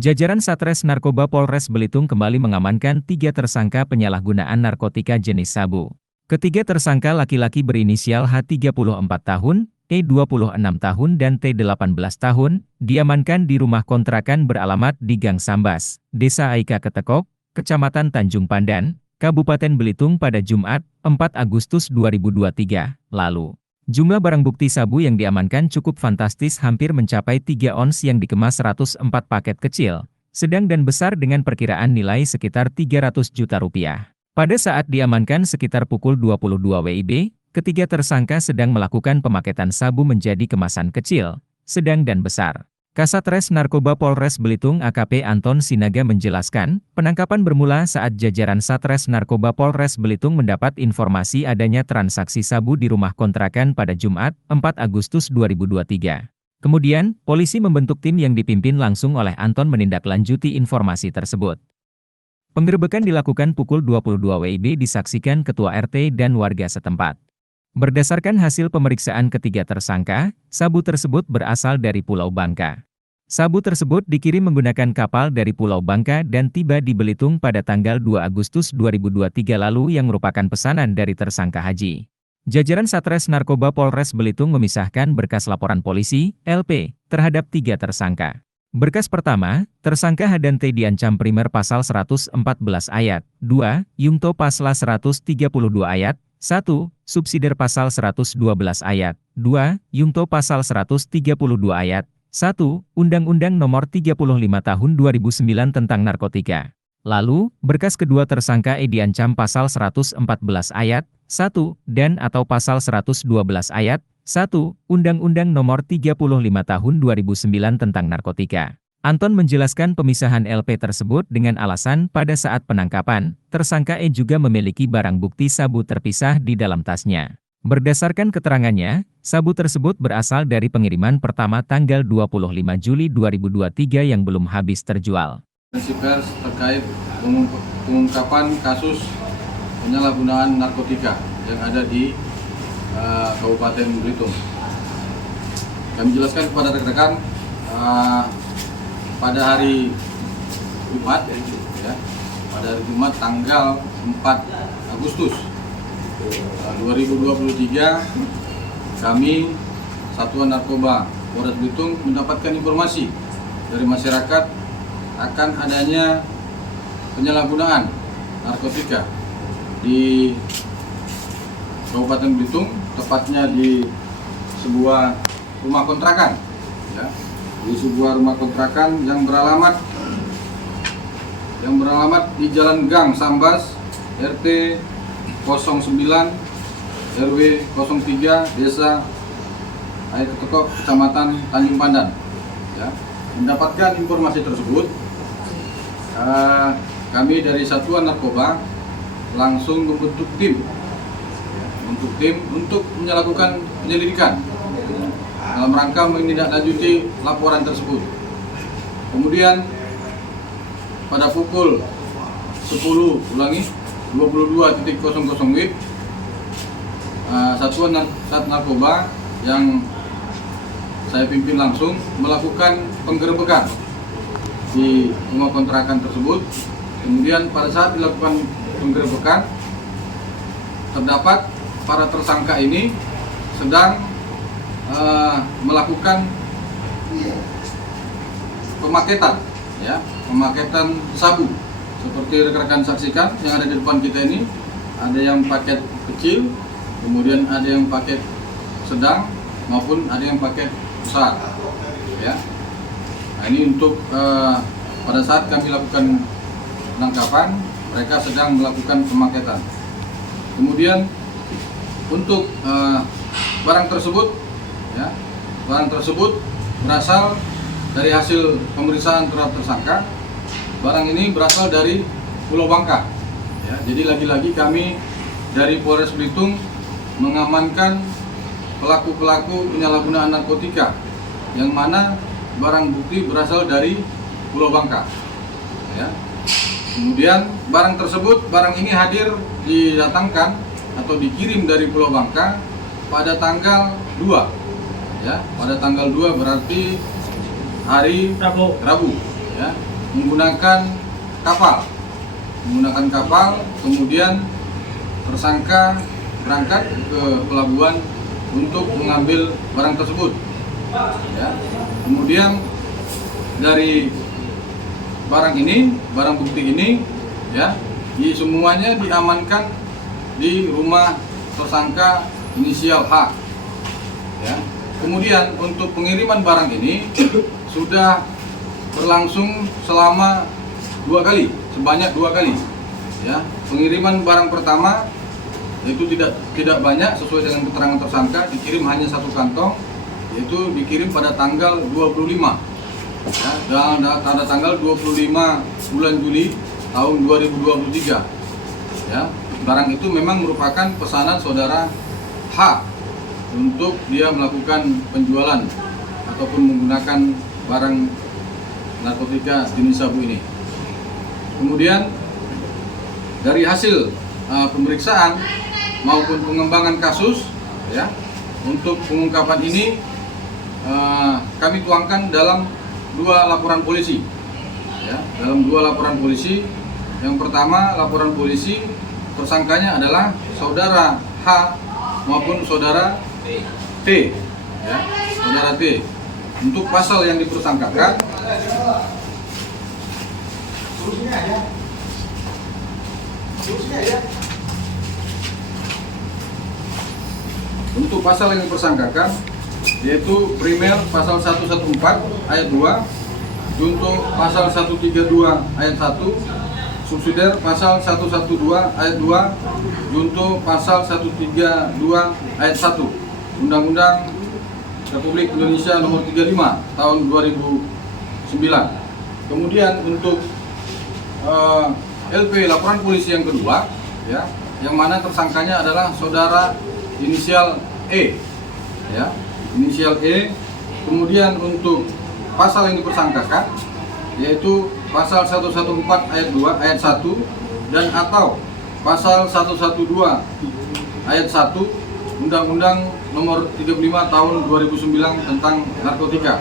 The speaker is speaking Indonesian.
Jajaran Satres Narkoba Polres Belitung kembali mengamankan 3 tersangka penyalahgunaan narkotika jenis sabu. Ketiga tersangka laki-laki berinisial H 34 tahun, E 26 tahun dan T 18 tahun, diamankan di rumah kontrakan beralamat di Gang Sambas, Desa Aika Ketekok, Kecamatan Tanjung Pandan, Kabupaten Belitung pada Jumat, 4 Agustus 2023, lalu. Jumlah barang bukti sabu yang diamankan cukup fantastis, hampir mencapai 3 ons yang dikemas 104 paket kecil, sedang dan besar dengan perkiraan nilai sekitar 300 juta rupiah. Pada saat diamankan sekitar pukul 22 WIB, ketiga tersangka sedang melakukan pemaketan sabu menjadi kemasan kecil, sedang dan besar. Kasatres Narkoba Polres Belitung AKP Anton Sinaga menjelaskan, penangkapan bermula saat jajaran Satres Narkoba Polres Belitung mendapat informasi adanya transaksi sabu di rumah kontrakan pada Jumat, 4 Agustus 2023. Kemudian, polisi membentuk tim yang dipimpin langsung oleh Anton menindaklanjuti informasi tersebut. Penggerebekan dilakukan pukul 22 WIB disaksikan Ketua RT dan warga setempat. Berdasarkan hasil pemeriksaan ketiga tersangka, sabu tersebut berasal dari Pulau Bangka. Sabu tersebut dikirim menggunakan kapal dari Pulau Bangka dan tiba di Belitung pada tanggal 2 Agustus 2023 lalu yang merupakan pesanan dari tersangka Haji. Jajaran Satres Narkoba Polres Belitung memisahkan berkas laporan polisi, LP, terhadap 3 tersangka. Berkas pertama, tersangka H dan T diancam primer pasal 114 ayat 2, Yungto pasal 132 ayat 1, subsidiar pasal 112 ayat 2, Yungto pasal 132 ayat 1, Undang-Undang Nomor 35 Tahun 2009 tentang Narkotika. Lalu, berkas kedua tersangka E diancam pasal 114 ayat 1 dan atau pasal 112 ayat 1, Undang-Undang Nomor 35 Tahun 2009 tentang Narkotika. Anton menjelaskan pemisahan LP tersebut dengan alasan pada saat penangkapan, tersangka E juga memiliki barang bukti sabu terpisah di dalam tasnya. Berdasarkan keterangannya, sabu tersebut berasal dari pengiriman pertama tanggal 25 Juli 2023 yang belum habis terjual. Pers terkait pengungkapan kasus penyalahgunaan narkotika yang ada di Kabupaten Belitung. Kami jelaskan kepada rekan-rekan pada hari Jumat, tanggal 4 Agustus 2023, kami Satuan Narkoba Polres Belitung mendapatkan informasi dari masyarakat akan adanya penyalahgunaan narkotika di Kabupaten Belitung, tepatnya di sebuah rumah kontrakan, di sebuah rumah kontrakan yang beralamat di Jalan Gang Sambas, RT 09, RW 03, Desa Aika Ketekok, Kecamatan Tanjung Pandan. Mendapatkan informasi tersebut, kami dari Satuan Narkoba langsung membentuk tim untuk melakukan penyelidikan dalam rangka menindaklanjuti laporan tersebut. Kemudian pada pukul 22.00 WIB, Satuan Narkoba yang saya pimpin langsung melakukan penggerebekan di rumah kontrakan tersebut. Kemudian pada saat dilakukan penggerebekan, terdapat para tersangka ini sedang melakukan pemaketan sabu. Seperti rekan-rekan saksikan yang ada di depan kita ini, ada yang paket kecil, kemudian ada yang paket sedang, maupun ada yang paket besar. Nah, ini untuk pada saat kami lakukan penangkapan, mereka sedang melakukan pemaketan. Kemudian untuk barang tersebut berasal dari hasil pemeriksaan terhadap tersangka. Barang ini berasal dari Pulau Bangka. Jadi lagi-lagi kami dari Polres Belitung mengamankan pelaku-pelaku penyalahgunaan narkotika yang mana barang bukti berasal dari Pulau Bangka. Kemudian barang ini hadir didatangkan atau dikirim dari Pulau Bangka pada tanggal 2. Pada tanggal 2 berarti hari Rabu. menggunakan kapal. Kemudian tersangka berangkat ke pelabuhan untuk mengambil barang tersebut. Ya. Kemudian dari barang bukti ini, ya, semuanya diamankan di rumah tersangka inisial H. Ya. Kemudian untuk pengiriman barang ini sudah berlangsung selama sebanyak dua kali. Ya, pengiriman barang pertama yaitu tidak banyak sesuai dengan keterangan tersangka, dikirim hanya 1 kantong, yaitu dikirim pada tanggal 25. Ya, dan pada tanggal 25 bulan Juli tahun 2023. Ya, barang itu memang merupakan pesanan saudara H untuk dia melakukan penjualan ataupun menggunakan barang narkotika jenis sabu ini. Kemudian dari hasil pemeriksaan maupun pengembangan kasus, ya, untuk pengungkapan ini kami tuangkan dalam 2 laporan polisi. Ya, dalam 2 laporan polisi. Yang pertama, laporan polisi tersangkanya adalah saudara H maupun saudara T. Ya, saudara T. Untuk pasal yang dipersangkakan, untuk pasal yang dipersangkakan yaitu primer pasal 114 ayat 2, junto pasal 132 ayat 1, subsidiar pasal 112 ayat 2, junto pasal 132 ayat 1 Undang-Undang Republik Indonesia Nomor 35 Tahun 2009. Kemudian untuk LP laporan polisi yang kedua, ya, yang mana tersangkanya adalah saudara inisial E, ya, inisial E. Kemudian untuk pasal yang dipersangkakan yaitu pasal 114 ayat 2 ayat 1 dan atau pasal 112 ayat 1 Undang-Undang Nomor 35 Tahun 2009 tentang narkotika.